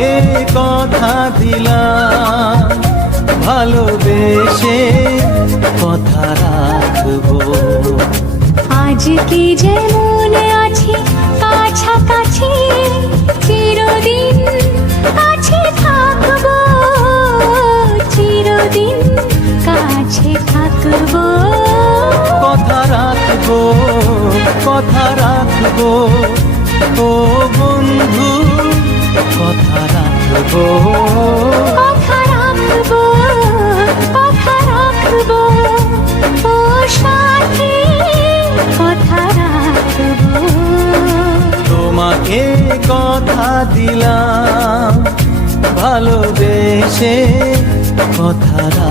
তোমাকে কথা দিলাম, ভালোবেসে কথা রাখবো। আজকে যেমন আছি কাছাকাছি, চিরদিন কাছে থাকবো, চিরদিন কাছে থাকবো। কথা রাখবো, কথা রাখবো, ও বন্ধু কথা রাখবো। কথা রাখবো, কথা রাখবো, ও সাথী কথা রাখবো। তোমাকে কথা দিলাম, ভালোবেসে কথা রাখবো।